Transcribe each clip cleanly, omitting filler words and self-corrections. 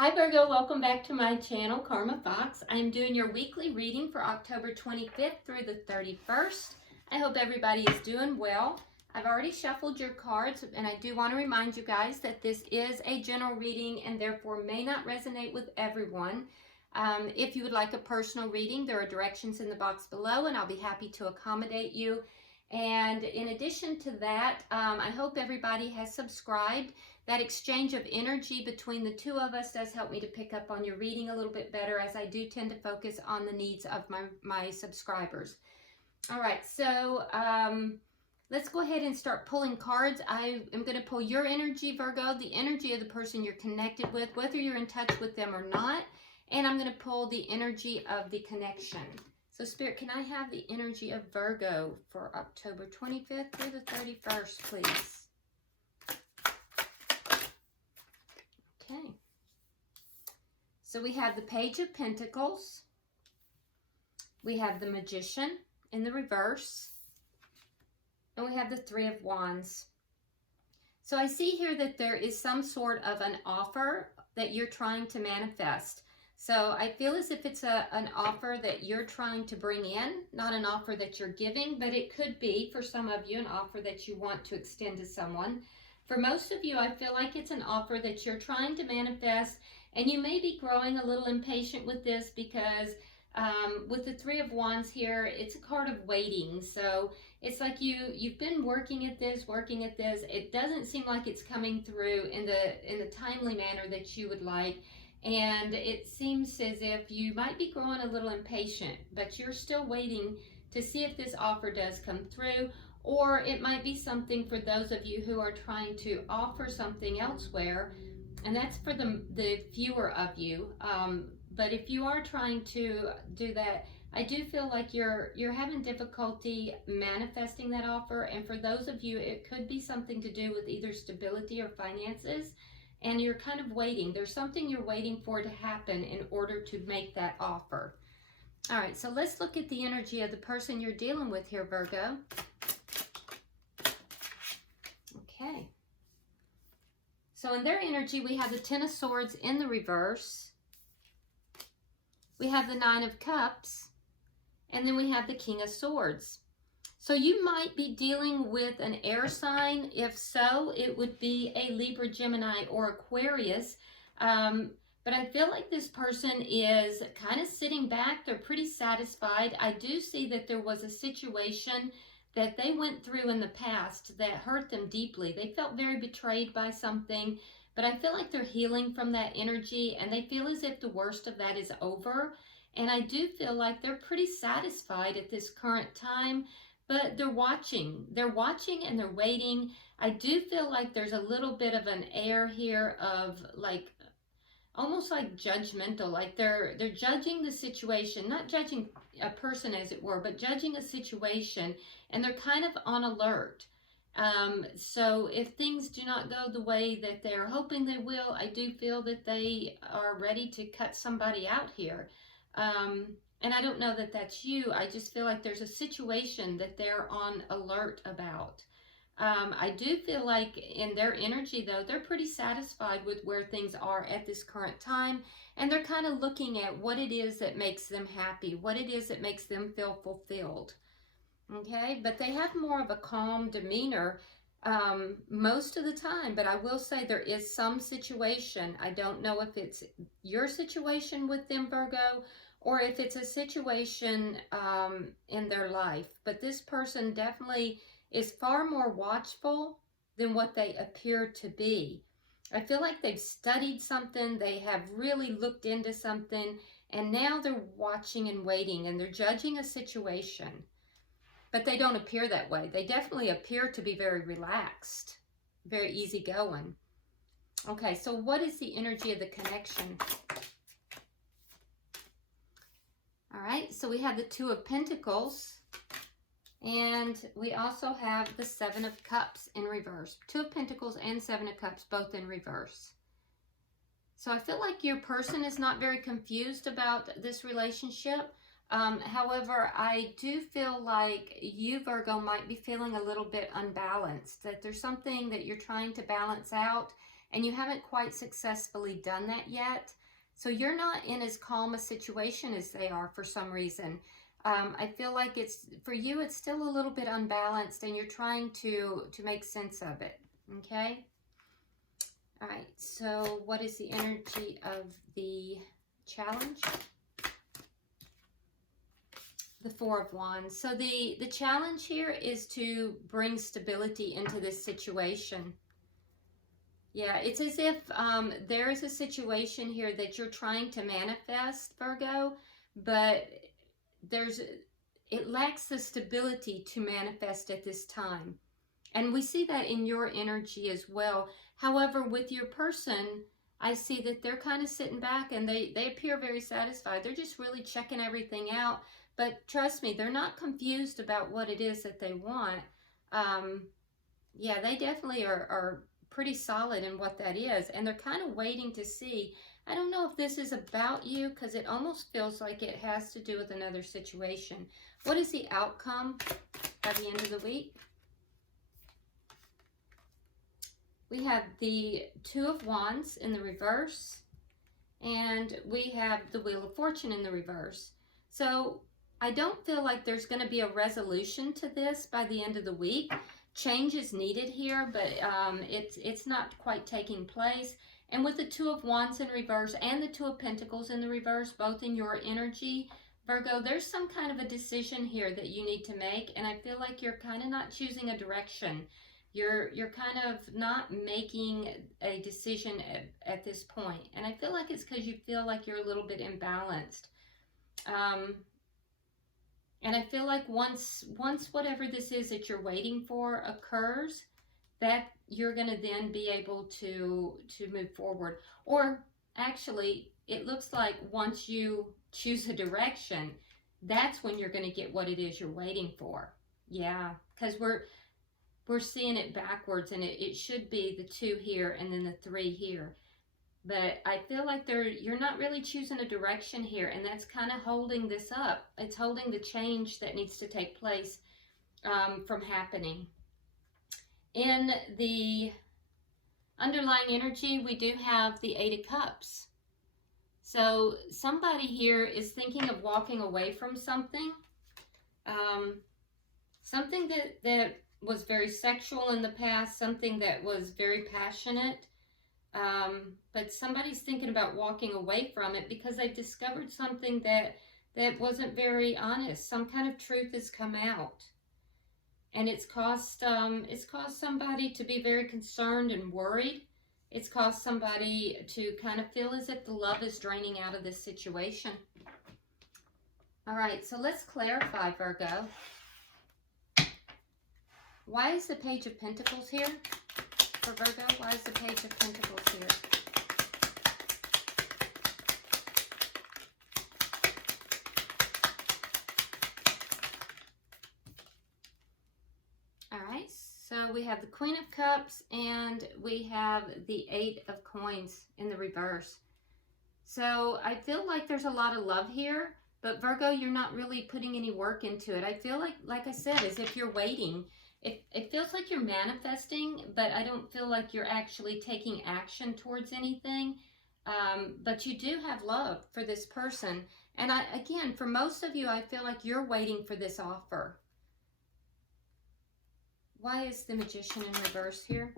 Hi Virgo, welcome back to my channel, Karma Fox. I am doing your weekly reading for October 25th through the 31st. I hope everybody is doing well. I've already shuffled your cards, and I do want to remind you guys that this is a general reading and therefore may not resonate with everyone. If you would like a personal reading, there are directions in the box below, and I'll be happy to accommodate you. And in addition to that, I hope everybody has subscribed. That exchange of energy between the two of us does help me to pick up on your reading a little bit better, as I do tend to focus on the needs of my subscribers. All right, so let's go ahead and start pulling cards. I am going to pull your energy, Virgo, the energy of the person you're connected with, whether you're in touch with them or not. And I'm going to pull the energy of the connection. So Spirit, can I have the energy of Virgo for October 25th through the 31st, please? Okay. So we have the Page of Pentacles. We have the Magician in the reverse. And we have the Three of Wands. So I see here that there is some sort of an offer that you're trying to manifest. So I feel as if it's an offer that you're trying to bring in, not an offer that you're giving, but it could be, for some of you, an offer that you want to extend to someone. For most of you, I feel like it's an offer that you're trying to manifest, and you may be growing a little impatient with this because with the Three of Wands here, it's a card of waiting. So it's like you've been working at this. It doesn't seem like it's coming through in the timely manner that you would like. And it seems as if you might be growing a little impatient, but you're still waiting to see if this offer does come through. Or it might be something for those of you who are trying to offer something elsewhere, and that's for the fewer of you. But if you are trying to do that, I do feel like you're having difficulty manifesting that offer. And for those of you, it could be something to do with either stability or finances. And you're kind of waiting. There's something you're waiting for to happen in order to make that offer. All right, so let's look at the energy of the person you're dealing with here, Virgo. Okay. So in their energy, we have the Ten of Swords in the reverse. We have the Nine of Cups. And then we have the King of Swords. So you might be dealing with an air sign. If so, it would be a Libra, Gemini, or Aquarius. But I feel like this person is kind of sitting back. They're pretty satisfied. I do see that there was a situation that they went through in the past that hurt them deeply. They felt very betrayed by something, but I feel like they're healing from that energy, and they feel as if the worst of that is over. And I do feel like they're pretty satisfied at this current time. But they're watching and they're waiting. I do feel like there's a little bit of an air here of like, almost like judgmental, like they're judging the situation, not judging a person as it were, but judging a situation, and they're kind of on alert. So if things do not go the way that they're hoping they will, I do feel that they are ready to cut somebody out here. And I don't know that that's you. I just feel like there's a situation that they're on alert about. I do feel like in their energy, though, they're pretty satisfied with where things are at this current time. And they're kind of looking at what it is that makes them happy, what it is that makes them feel fulfilled. Okay, but they have more of a calm demeanor most of the time. But I will say there is some situation. I don't know if it's your situation with them, Virgo, or if it's a situation in their life. But this person definitely is far more watchful than what they appear to be. I feel like they've studied something, they have really looked into something, and now they're watching and waiting, and they're judging a situation. But they don't appear that way. They definitely appear to be very relaxed, very easygoing. Okay, so what is the energy of the connection? All right, so we have the Two of Pentacles, and we also have the Seven of Cups in reverse. Two of Pentacles and Seven of Cups, both in reverse. So I feel like your person is not very confused about this relationship. However, I do feel like you, Virgo, might be feeling a little bit unbalanced, that there's something that you're trying to balance out, and you haven't quite successfully done that yet. So you're not in as calm a situation as they are for some reason. I feel like it's, for you, it's still a little bit unbalanced, and you're trying to make sense of it, okay? All right, so what is the energy of the challenge? The Four of Wands. So the challenge here is to bring stability into this situation. Yeah, it's as if there is a situation here that you're trying to manifest, Virgo, but it lacks the stability to manifest at this time. And we see that in your energy as well. However, with your person, I see that they're kind of sitting back, and they appear very satisfied. They're just really checking everything out. But trust me, they're not confused about what it is that they want. Yeah, they definitely are pretty solid in what that is. And they're kind of waiting to see. I don't know if this is about you, because it almost feels like it has to do with another situation. What is the outcome by the end of the week? We have the Two of Wands in the reverse, and we have the Wheel of Fortune in the reverse. So I don't feel like there's going to be a resolution to this by the end of the week. Change is needed here, but it's not quite taking place. And with the Two of Wands in reverse and the Two of Pentacles in the reverse, both in your energy, Virgo, there's some kind of a decision here that you need to make, and I feel like you're kind of not choosing a direction. You're kind of not making a decision at this point. And I feel like it's because you feel like you're a little bit imbalanced. And I feel like once whatever this is that you're waiting for occurs, that you're going to then be able to move forward. Or actually, it looks like once you choose a direction, that's when you're going to get what it is you're waiting for. Yeah, because we're seeing it backwards, and it should be the 2 here and then the 3 here. But I feel like you're not really choosing a direction here, and that's kind of holding this up. It's holding the change that needs to take place from happening. In the underlying energy, we do have the 8 of Cups. So somebody here is thinking of walking away from something. Something that was very sexual in the past, something that was very passionate. But somebody's thinking about walking away from it because they've discovered something that wasn't very honest. Some kind of truth has come out. And it's caused somebody to be very concerned and worried. It's caused somebody to kind of feel as if the love is draining out of this situation. All right, so let's clarify, Virgo. Why is the Page of Pentacles here for Virgo? Why is the Page of Pentacles here? All right, so we have the Queen of Cups and we have the 8 of Coins in the reverse. So I feel like there's a lot of love here, but Virgo, you're not really putting any work into it. I feel like I said, as if you're waiting. It feels like you're manifesting, but I don't feel like you're actually taking action towards anything. But you do have love for this person. And again, for most of you, I feel like you're waiting for this offer. Why is the Magician in reverse here?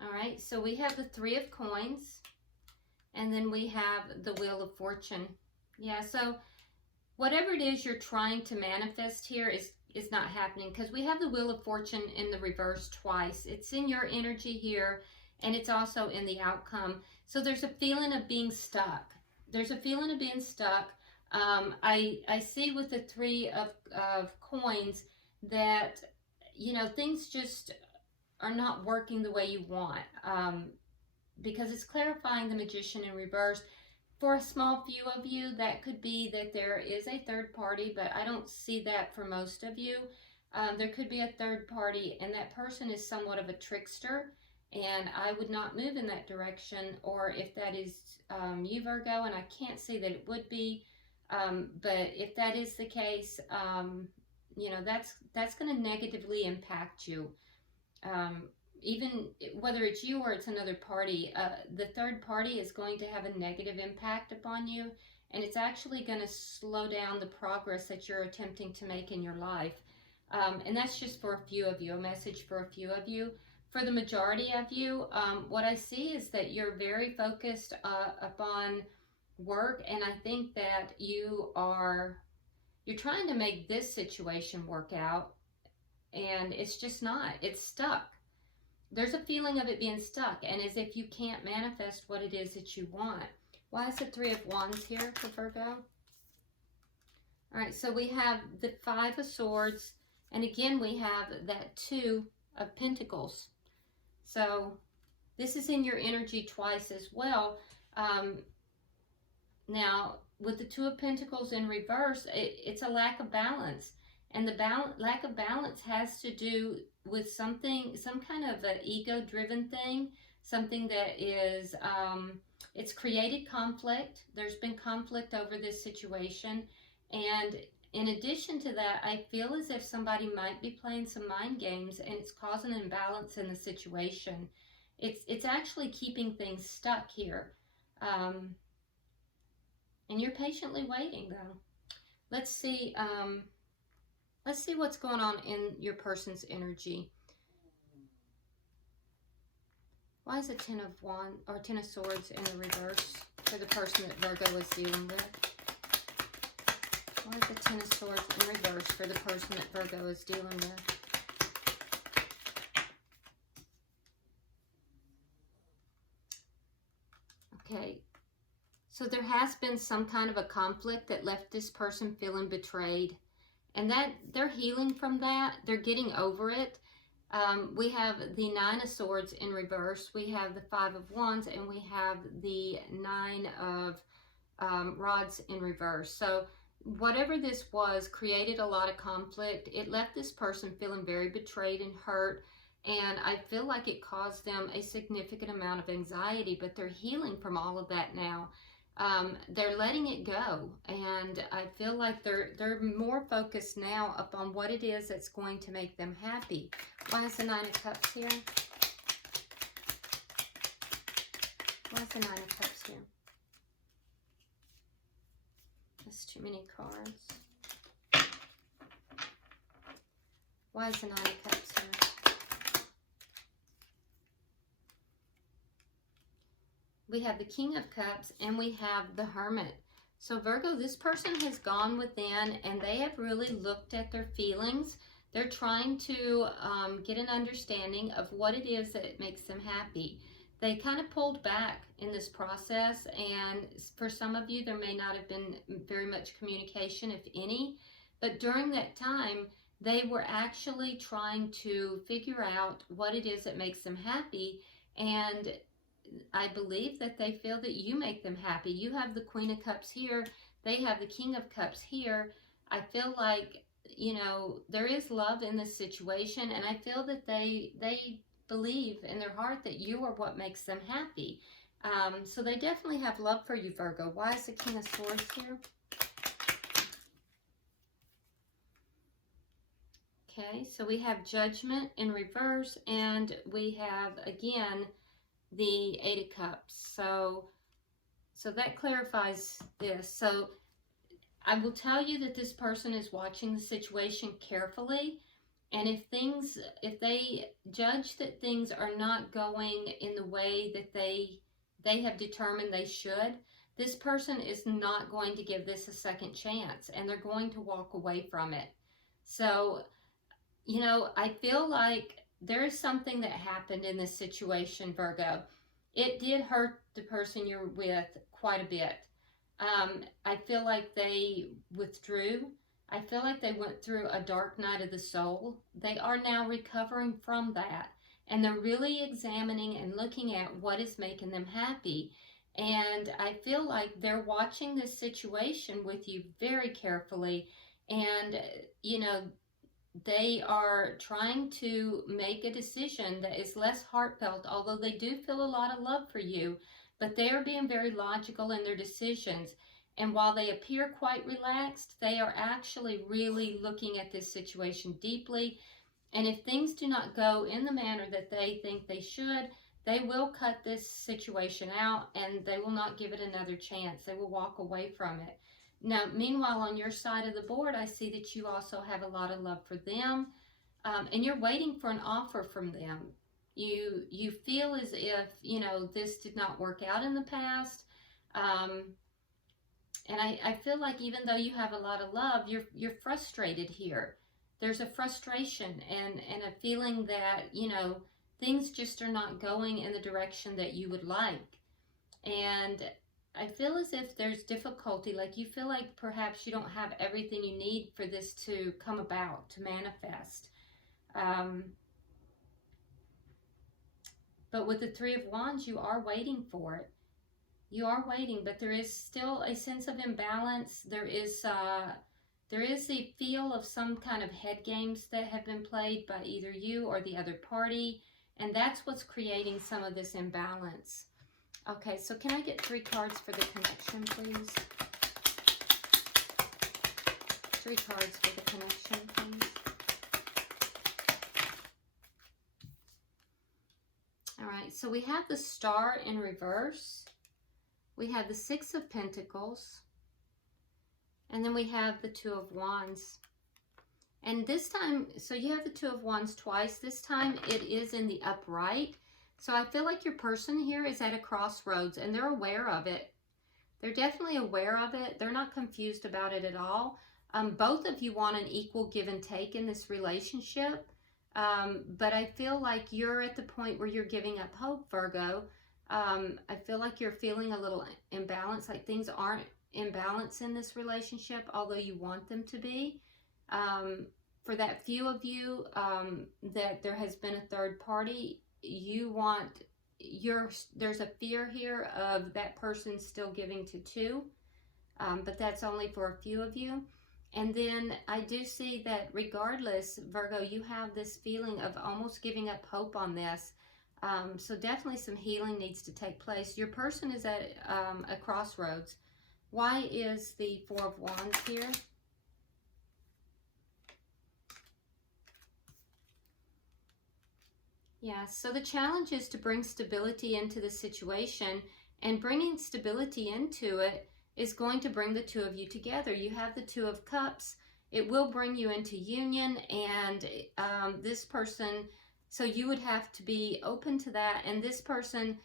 All right, so we have the 3 of Coins, and then we have the Wheel of Fortune. Yeah, so whatever it is you're trying to manifest here is not happening, because we have the Wheel of Fortune in the reverse twice. It's in your energy here, and it's also in the outcome. So there's a feeling of being stuck. There's a feeling of being stuck. I see with the 3 of Coins that, you know, things just are not working the way you want, because it's clarifying the Magician in reverse. For a small few of you, that could be that there is a third party, but I don't see that for most of you. There could be a third party, and that person is somewhat of a trickster, and I would not move in that direction. Or if that is you, Virgo, and I can't see that it would be, but if that is the case, you know, that's going to negatively impact you. Even whether it's you or it's another party, the third party is going to have a negative impact upon you, and it's actually going to slow down the progress that you're attempting to make in your life. And that's just for a few of you, a message for a few of you. For the majority of you, what I see is that you're very focused upon work, and I think that you're trying to make this situation work out, and it's just not. It's stuck. There's a feeling of it being stuck, and as if you can't manifest what it is that you want. Why is the Three of Wands here for Virgo? All right, so we have the Five of Swords, and again we have that Two of Pentacles. So this is in your energy twice as well. Now, with the Two of Pentacles in reverse, it's a lack of balance. And the lack of balance has to do with some kind of an ego-driven thing, something that is, it's created conflict. There's been conflict over this situation. And in addition to that, I feel as if somebody might be playing some mind games, and it's causing an imbalance in the situation. It's actually keeping things stuck here. And you're patiently waiting, though. Let's see what's going on in your person's energy. Why is the Ten of Swords in the reverse for the person that Virgo is dealing with? Why is the Ten of Swords in reverse for the person that Virgo is dealing with? Okay, so there has been some kind of a conflict that left this person feeling betrayed, and that they're healing from that. They're getting over it. We have the Nine of Swords in reverse. We have the Five of Wands, and we have the Nine of Rods in reverse. So whatever this was created a lot of conflict. It left this person feeling very betrayed and hurt, and I feel like it caused them a significant amount of anxiety, but they're healing from all of that now. They're letting it go, and I feel like they're more focused now upon what it is that's going to make them happy. Why is the Nine of Cups here? Why is the Nine of Cups here? That's too many cards. Why is the Nine of Cups here? We have the King of Cups, and we have the Hermit. So Virgo, this person has gone within, and they have really looked at their feelings. They're trying to get an understanding of what it is that makes them happy. They kind of pulled back in this process, and for some of you, there may not have been very much communication, if any, but during that time, they were actually trying to figure out what it is that makes them happy, and I believe that they feel that you make them happy. You have the Queen of Cups here. They have the King of Cups here. I feel like, you know, there is love in this situation, and I feel that they believe in their heart that you are what makes them happy. So they definitely have love for you, Virgo. Why is the King of Swords here? Okay, so we have Judgment in reverse, and we have, again, the Eight of Cups. So that clarifies this. So I will tell you that this person is watching the situation carefully, and if they judge that things are not going in the way that they have determined they should, this person is not going to give this a second chance, and they're going to walk away from it. So, you know, I feel like there is something that happened in this situation, Virgo. It did hurt the person you're with quite a bit. I feel like they withdrew. I feel like they went through a dark night of the soul. They are now recovering from that, and they're really examining and looking at what is making them happy. And I feel like they're watching this situation with you very carefully, and, you know, they are trying to make a decision that is less heartfelt, although they do feel a lot of love for you, but they are being very logical in their decisions. And while they appear quite relaxed, they are actually really looking at this situation deeply. And if things do not go in the manner that they think they should, they will cut this situation out and they will not give it another chance. They will walk away from it. Now, meanwhile, on your side of the board, I see that you also have a lot of love for them, and you're waiting for an offer from them. You feel as if, you know, this did not work out in the past. And I feel like even though you have a lot of love, you're frustrated here. There's a frustration and a feeling that, you know, things just are not going in the direction that you would like. And I feel as if there's difficulty, like you feel like perhaps you don't have everything you need for this to come about, to manifest. But with the Three of Wands, you are waiting for it. You are waiting, but there is still a sense of imbalance. There is a feel of some kind of head games that have been played by either you or the other party, and that's what's creating some of this imbalance. Okay, so can I get 3 cards for the connection, please? 3 cards for the connection, please. All right, so we have the Star in reverse. We have the 6 of Pentacles. And then we have the 2 of Wands. And this time, so you have the 2 of Wands twice. This time it is in the upright. So I feel like your person here is at a crossroads and they're aware of it. They're definitely aware of it. They're not confused about it at all. Both of you want an equal give and take in this relationship. But I feel like you're at the point where you're giving up hope, Virgo. I feel like you're feeling a little imbalanced, like things aren't in balance in this relationship, although you want them to be. For that few of you that there has been a third party, there's a fear here of that person still giving to 2, but that's only for a few of you. And then I do see that regardless, Virgo, you have this feeling of almost giving up hope on this. So definitely some healing needs to take place. Your person is at a crossroads. Why is the 4 of Wands here? Yeah, so the challenge is to bring stability into the situation, and bringing stability into it is going to bring the 2 of you together. You have the 2 of Cups. It will bring you into union, and this person, so you would have to be open to that. And this person,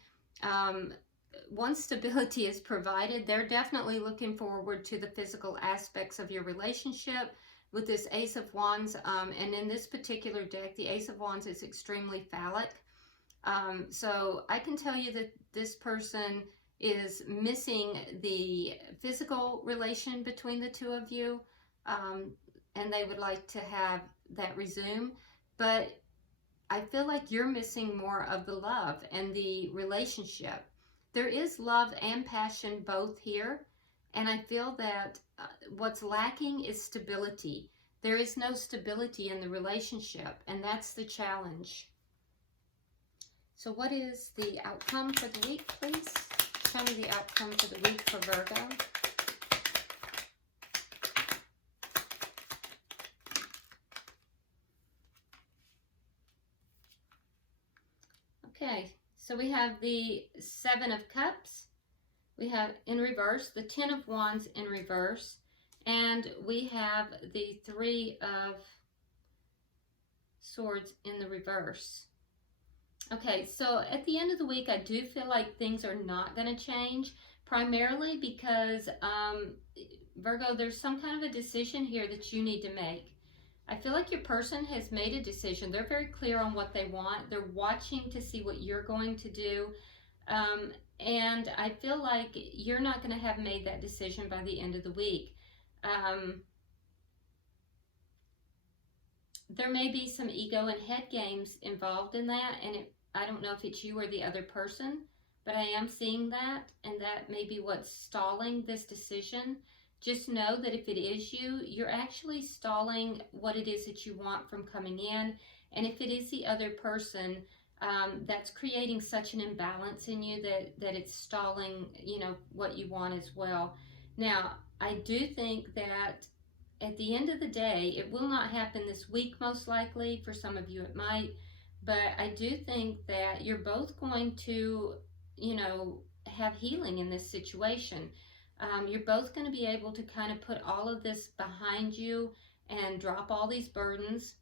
once stability is provided, they're definitely looking forward to the physical aspects of your relationship with this Ace of Wands. And in this particular deck, the Ace of Wands is extremely phallic. So I can tell you that this person is missing the physical relation between the 2 of you, and they would like to have that resume. But I feel like you're missing more of the love and the relationship. There is love and passion both here, and I feel that what's lacking is stability. There is no stability in the relationship, and that's the challenge. So what is the outcome for the week, please? Tell me the outcome for the week for Virgo. Okay, so we have the 7 of Cups. We have in reverse the 10 of Wands in reverse. And we have the 3 of Swords in the reverse. Okay, so at the end of the week, I do feel like things are not going to change, primarily because, Virgo, there's some kind of a decision here that you need to make. I feel like your person has made a decision. They're very clear on what they want. They're watching to see what you're going to do. And I feel like you're not going to have made that decision by the end of the week. There may be some ego and head games involved in that, and I don't know if it's you or the other person, but I am seeing that, and that may be what's stalling this decision. Just know that if it is you, you're actually stalling what it is that you want from coming in, and if it is the other person, that's creating such an imbalance in you that it's stalling, you know, what you want as well. Now, I do think that at the end of the day, it will not happen this week, most likely. For some of you, it might. But I do think that you're both going to, you know, have healing in this situation. You're both going to be able to kind of put all of this behind you and drop all these burdens.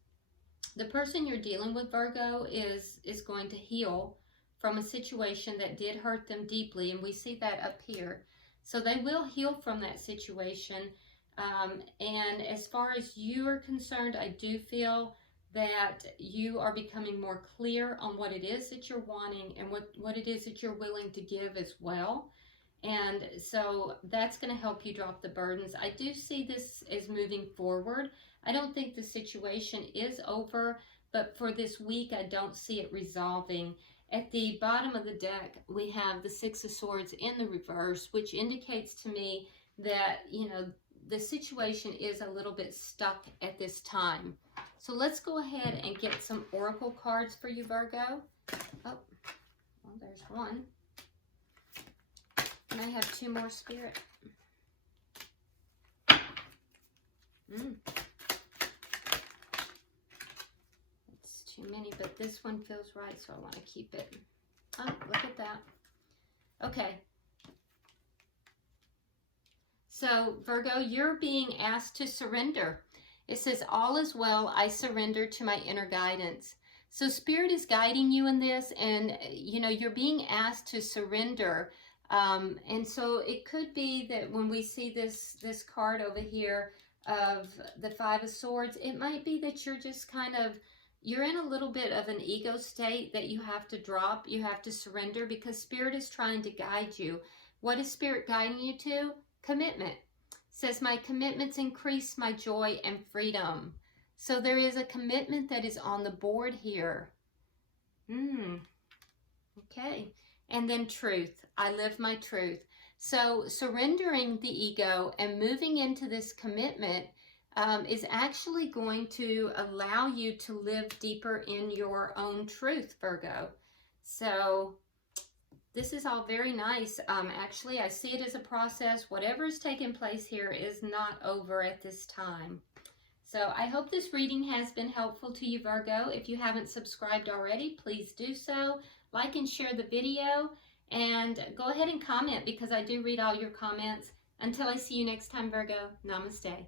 The person you're dealing with, Virgo, is going to heal from a situation that did hurt them deeply, and we see that up here. So they will heal from that situation. And as far as you are concerned, I do feel that you are becoming more clear on what it is that you're wanting and what it is that you're willing to give as well. And so that's going to help you drop the burdens. I do see this as moving forward. I don't think the situation is over, but for this week, I don't see it resolving. At the bottom of the deck, we have the Six of Swords in the reverse, which indicates to me that, you know, the situation is a little bit stuck at this time. So let's go ahead and get some oracle cards for you, Virgo. Oh, well, there's one. And I have two more, Spirit. It's too many, but this one feels right, so I want to keep it. Oh, look at that. Okay. So, Virgo, you're being asked to surrender. It says, all is well, I surrender to my inner guidance. So Spirit is guiding you in this, and, you know, you're being asked to surrender. And so it could be that when we see this card over here of the Five of Swords, it might be that you're just kind of, you're in a little bit of an ego state that you have to drop, you have to surrender, because Spirit is trying to guide you. What is Spirit guiding you to? Commitment. It says, my commitments increase my joy and freedom. So there is a commitment that is on the board here. Okay. And then truth. I live my truth. So surrendering the ego and moving into this commitment is actually going to allow you to live deeper in your own truth, Virgo. So this is all very nice. Actually, I see it as a process. Whatever is taking place here is not over at this time. So I hope this reading has been helpful to you, Virgo. If you haven't subscribed already, please do so. Like and share the video, and go ahead and comment, because I do read all your comments. Until I see you next time, Virgo, namaste.